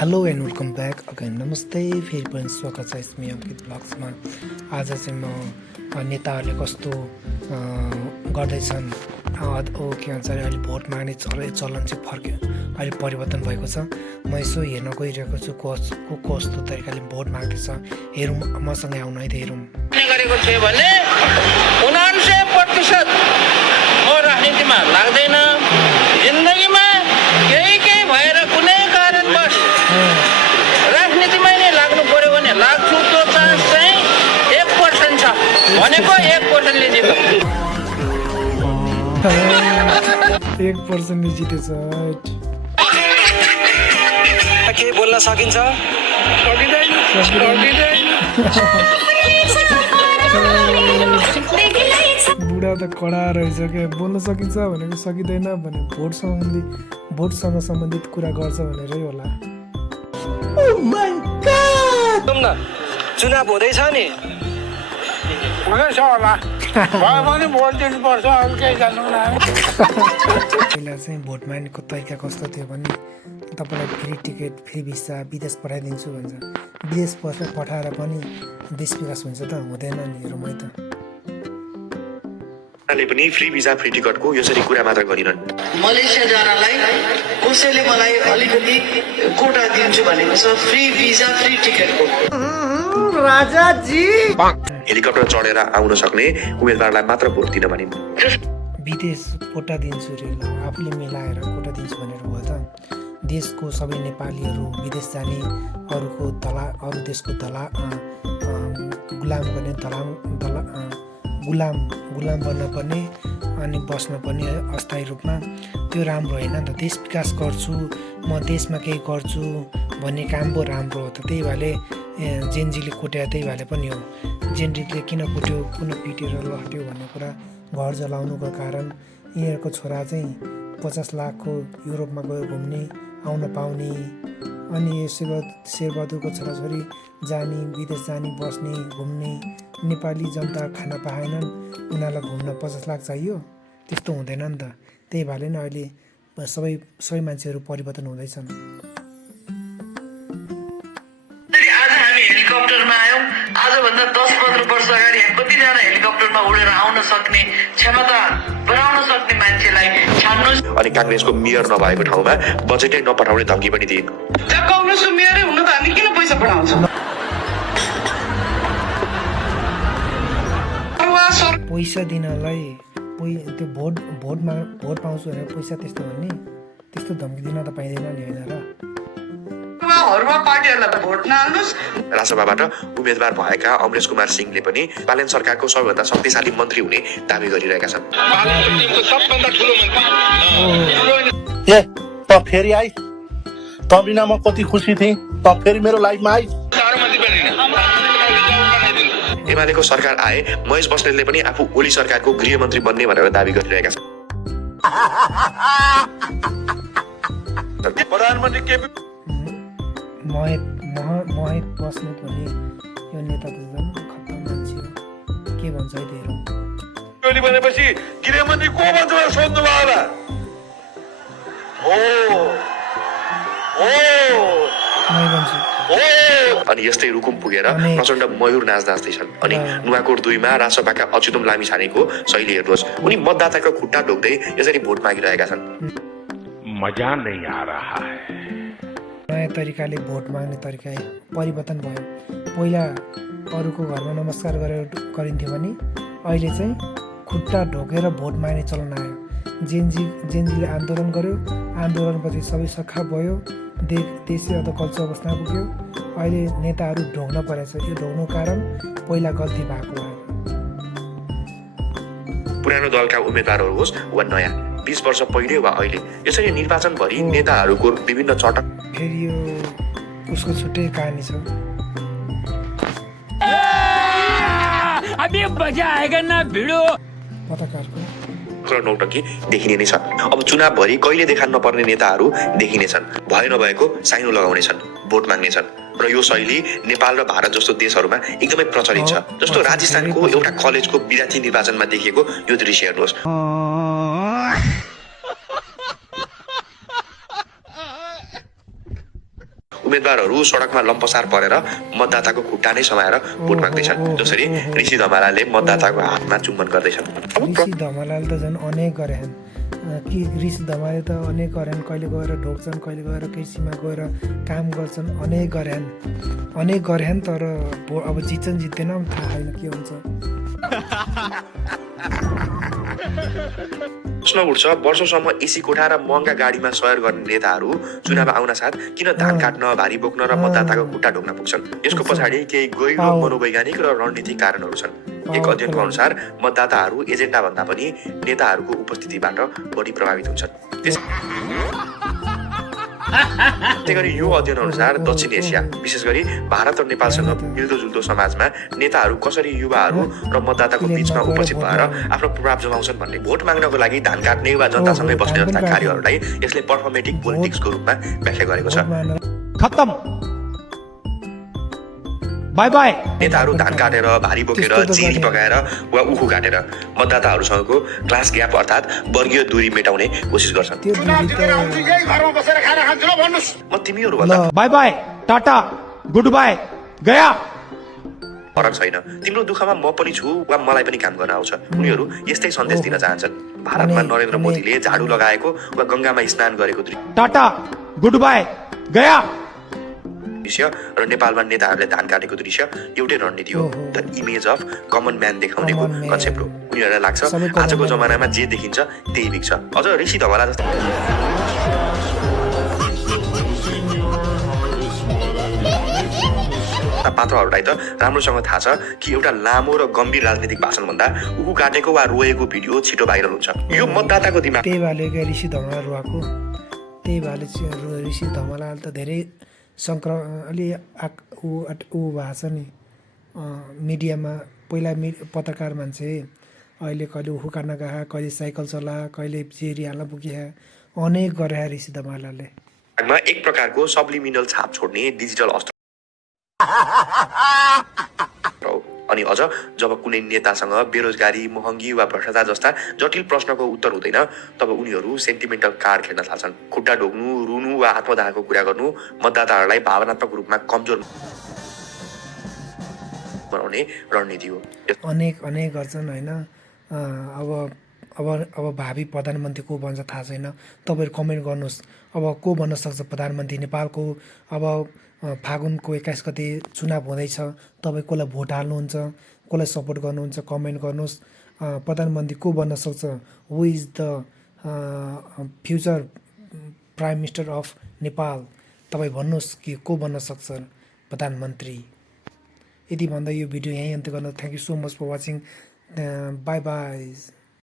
Hello and welcome back again नमस्ते फेरि पनि स्वागत छ यसमा अङ्कित ब्लग्समा। आज चाहिँ म नेताहरूले कस्तो गर्दैछन् के भन्छ अरे अहिले भोट माग्ने चलन चाहिँ फर्क्यो, अहिले परिवर्तन भएको छ। म यसो हेर्न गइरहेको छु कस्तो तरिकाले भोट माग्दैछ, हेरौँ मसँग आउनु है त हेरौँ। गरेको थियो भने 99% म राजनीतिमा लाग्दैन। जिन्दगीमा केही भएर कुनै कारणवश राजनीतिमा नै लाग्नु पर्यो भने लाग्छु, त्यो चान्स चाहिँ 1% छ भनेको 1% ले जित्छ। 1% ले जितेछ। के बोल्न सकिन्छ? बुढा त कडा रहेछ क्या, बोल्न सकिन्छ भनेको सकिँदैन भने भोटसँग सम्बन्धित कुरा गर्छ भनेरै होला। चुनाव हुँदैछ नि, हुँदैछ होला भयो भने भोट दिनुपर्छ, अरू केही जान्नु न। पहिला चाहिँ भोट माग्नेको तरिका कस्तो थियो भने तपाईँलाई फ्री टिकट फ्री भिसा विदेश पठाइदिन्छु भन्छ। विदेश पठाएर पनि देश विकास हुन्छ त? हुँदैन नि। हेरौँ है त। पनि फ्री भिजा फ्री टिकटको यसरी कुरा मात्र गरिरहन्। मलेसिया जानलाई कसैले मलाई अलिकति कोटा दिन्छु भनेको छ, फ्री भिजा फ्री टिकटको। राजाजी हेलिकप्टर चढेर आउन सक्ने उम्मेदवारलाई मात्र भोट दिन भनिन्। विदेश कोटा दिन्छु रे, आफूले मिलाएर कोटा दिन्छु भनेर हो त? देशको सबै नेपालीहरू विदेश जाने, अरू देशको गुलाम गर्ने, गुलाम बन्न पर्ने अनि बस्न पर्ने अस्थायी रूपमा, त्यो राम्रो होइन नि त। देश विकास गर्छु म, देशमा केही गर्छु भन्ने काम पो राम्रो हो त। त्यही भएर जेनजीले कुट्या, त्यही भएर पनि हो। जेनजीले किन कुट्यो, किन पिटेर लट्यो भन्ने कुरा घर जलाउनुको कारण यिनीहरूको छोरा चाहिँ 50 लाखको युरोपमा गयो घुम्ने, आउन पाउने, अनि शेरबहादुरको छोराछोरी जाने, विदेश जाने, बस्ने, घुम्ने। नेपाली जनता खान पाएनन्, उनीहरूलाई घुम्न 50 लाख चाहियो? त्यस्तो हुँदैन नि त। त्यही भएर नै अहिले सबै मान्छेहरू परिवर्तन हुँदैछन्। आज हामी हेलिकप्टरमा आयौँ, आजभन्दा 10-15 वर्ष अगाडि कतिजना हेलिकप्टरमा उडेर आउन सक्ने क्षमता बनाउन सक्ने मान्छेलाई छान्नुहोस्। अनि काङ्ग्रेसको मेयर नभएको ठाउँमा बजेटै नपठाउने धम्की पनि दिइन्। जब काङ्ग्रेसको मेयरै हुन त हामी किन पैसा पठाउँछौँ? पैसा दिनलाई त्यो भोट पाउँछु भनेर पैसा त्यस्तो भन्ने, त्यस्तो धम्की दिन त पाइँदैन नि, होइन र? पार्टीहरूलाई भोट नहाल्नुहोस्। राजसभाबाट उम्मेदवार भएका अमरेश कुमार सिंहले पनि बालन सरकारको सबैभन्दा शक्तिशाली मन्त्री हुने दावी गरिरहेका छन्। त फेरि आई, त बिना म कति खुसी थिएँ, त फेरि मेरो लाइफमा आई। एमालेको सरकार आए महेश बस्नेतले पनि आफू ओली सरकारको गृहमन्त्री बन्ने भनेर दावी गरिरहेका छन्। प्रधानमन्त्री के महेश बस्नेत भन्ने यो नेता त झन् खतम मान्छे हो। के भन्छ है हेरौँ। ओली भनेपछि गृहमन्त्री को भन्छ भनेर सोध्नु भयो होला। मै भन्छु। अनि यस्तै रुकुम पुगेर प्रचण्ड मयूर नाच्दैछन्। अनि नुवाकोट 2 मा राजसभाका अच्युतम लामिछानेको शैली हेर्नुहोस्। उनी मतदाताको खुट्टा ढोक्दै यसरी भोट मागिरहेका छन्। मजा नहीं आ रहा है। नयाँ तरिकाले भोट माग्ने तरिका परिवर्तन भयो। पहिला अरूको घरमा नमस्कार गरेर गरिन्थ्यो भने अहिले चाहिँ खुट्टा ढोकेर भोट माग्ने चलन आयो। जेनजीले आन्दोलन गर्यो, आन्दोलनपछि सबै सखा भयो, देशै अधकल्चो अवस्थामा पुग्यो। अहिले नेताहरू ढोग्न परेछ। यो ढोग्नु कारण पहिला गल्ती भएको भयो। पुरानो दलका उम्मेदवारहरू होस् वा नयाँ, 20 वर्ष पहिले वा अहिले, यसरी निर्वाचनभरि नेताहरूको विभिन्न चटक। फेरि यो उसको छुट्टै कहानी छ। अभी मजा आएगा ना भिडो। पत्रकारको नौटंकी देखिने नै छ। अब चुनावभरि कहिले देखान नपर्ने नेताहरू देखिनेछन्। भए नभएको साइनो लगाउनेछन्, भोट माग्नेछन्। र यो शैली नेपाल र भारत जस्तो देशहरूमा एकदमै प्रचलित छ। जस्तो राजस्थानको एउटा कलेजको विद्यार्थी निर्वाचनमा देखिएको यो दृश्य हेर्नुहोस्। उम्मेदवारहरू सडकमा लम्पसार परेर मतदाताको खुट्टा नै समाएर भोट माग्दैछन्, जसरी ऋषि धमालाले मतदाताको हातमा चुम्बन गर्दैछन्। ऋषि धमालाले त झन् अनेक गरे हन् कि ऋषि धमालले त अनेक गरे हन्, कहिले गएर ढोक्छन्, कहिले गएर कृषिमा गएर काम गर्छन्, अनेक गरे हन् तर अब जित्छन् जित्दैन थाहा छैन के हुन्छ। प्रश्न उठ्छ, वर्षौसम्म एसी कोठा र महँगा गाडीमा सयर गर्ने नेताहरू चुनाव आउन साथ किन धान काट्न, भारी बोक्न र मतदाताको खुट्टा ढोक्न पुग्छन्? यसको पछाडि केही गहिरो मनोवैज्ञानिक र रणनीतिक कारणहरू छन्। एक अध्ययनको अनुसार मतदाताहरू एजेन्डा भन्दा पनि नेताहरूको उपस्थितिबाट बढी प्रभावित हुन्छन्। त्यसै गरी यो अध्ययन अनुसार दक्षिण एसिया, विशेष गरी भारत र नेपालसँग मिल्दोजुल्दो समाजमा नेताहरू कसरी युवाहरू र मतदाताको बीचमा उपस्थित भएर आफ्नो प्रभाव जमाउँछन् भन्ने भोट माग्नको लागि धान काट्ने वा जनतासँगै बस्ने जस्ता कार्यहरूलाई यसले पर्फर्मेटिभ पोलिटिक्सको रूपमा व्याख्या गरेको छ। खत्म, बाय बाय। नेताहरू धान काटेर, भारी बोकेर, चिनी पकाएर वा उखु काटेर मतदाताहरूसँगको क्लास ग्याप अर्थात् वर्गीय दूरी मेटाउने कोसिस गर्छन्। म तिमीहरू भन्दा bye bye, tata, good bye, गया। फरक छैन, तिम्रो दुःखमा म पनि छु वा मलाई पनि काम गर्न आउँछ। उनीहरू यस्तै सन्देश दिन चाहन्छन्। भारतमा नरेन्द्र मोदीले झाडु लगाएको वा गङ्गामा स्नान गरेको टाटा, गुड बाय, गया दृश्य र नेपालमा नेताहरूले धान काटेको दृश्य एउटै रणनीति हो। The image of common man देखाउनेको कन्सेप्ट हो। उनीहरूलाई लाग्छ आजको जमानामा जे देखिन्छ त्यही बिग्छ। अझ ऋषि धमाला जस्तो पात्रहरूलाई त राम्रोसँग थाहा छ कि एउटा लामो र गम्भीर राजनीतिक भाषण भन्दा उखु काटेको वा रोएको भिडियो छिटो भाइरल हुन्छ। यो मतदाताको दिमाग त्यही भएर ऋषि धमाला रोएको, त्यही भएर ऋषि धमाला त धेरै अलि ऊ भएको छ नि मिडियामा। पहिला पत्रकार मान्छे, अहिले कहिले उखु काट्न गए, कहिले साइकल चला, कहिले जेरी हाल्न पुगे, अनेक गरे ऋषि धमालाले। एक प्रकारको सब्लिमिनल छाप छोड्ने डिजिटल अस्त्र। अनि अझ जब कुनै नेतासँग बेरोजगारी, महँगी वा भ्रष्टाचार जस्ता जटिल प्रश्नको उत्तर हुँदैन, तब उनीहरू सेन्टिमेन्टल कार्ड खेल्न थाल्छन्। खुट्टा ढोक्नु, रुनु वा आत्मदाहको कुरा गर्नु मतदाताहरूलाई भावनात्मक रूपमा कमजोर बनाउने रणनीति हो। अनेक गर्छन् होइन। अब भावी प्रधानमन्त्री को बन्छ थाहा छैन, तपाईँहरू कमेन्ट गर्नुहोस्। अब को बन्न सक्छ प्रधानमन्त्री नेपालको? अब फागुनको 21 गते चुनाव हुँदैछ, तपाईँ कसलाई भोट हाल्नुहुन्छ, कसलाई सपोर्ट गर्नुहुन्छ, कमेन्ट गर्नुहोस्। प्रधानमन्त्री को बन्न सक्छ? Who is the future prime minister of Nepal? तपाईँ भन्नुहोस् कि को बन्न सक्छ प्रधानमन्त्री। यति भन्दा यो भिडियो यहीँ अन्त्य गर्न। Thank you so much for watching. Bye by.